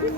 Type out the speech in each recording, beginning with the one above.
لا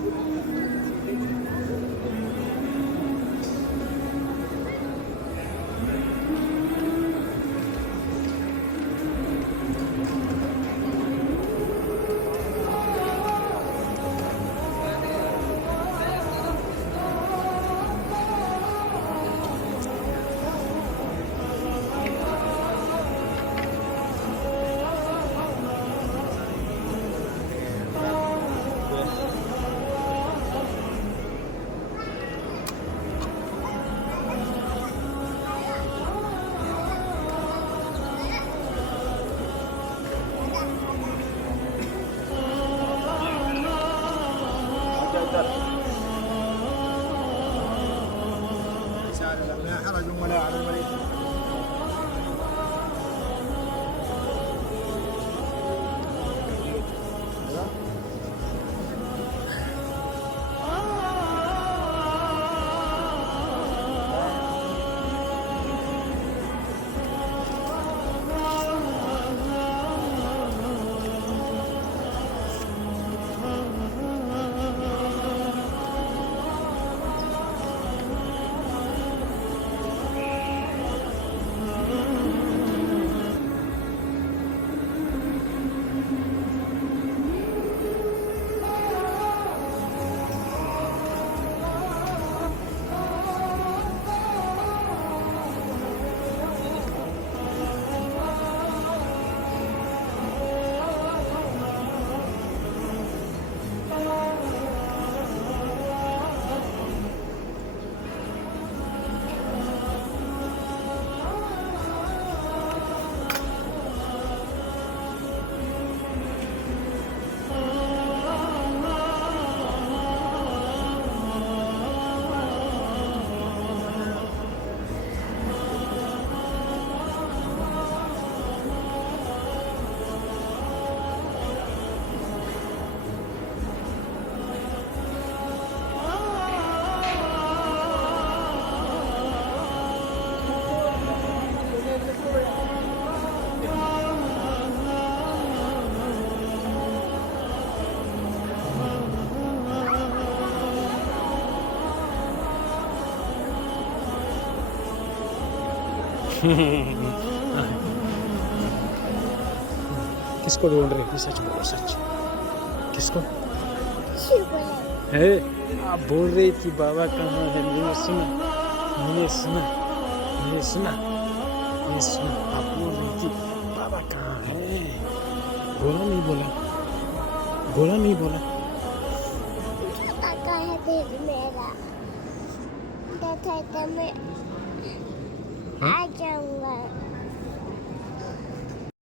حرج ولا على الوليد. किसको ढूंढ रहे हैं? सच बोलो सच। किसको? है आप बोल रहे कि बाबा कहाँ है? मैंने सुना मैंने सुना मैंने सुना मैंने सुना आप बोल रहे कि बाबा कहाँ है? बोला नहीं बोला? बोला नहीं बोला? काका है फिर मेरा मैं आ जाऊँ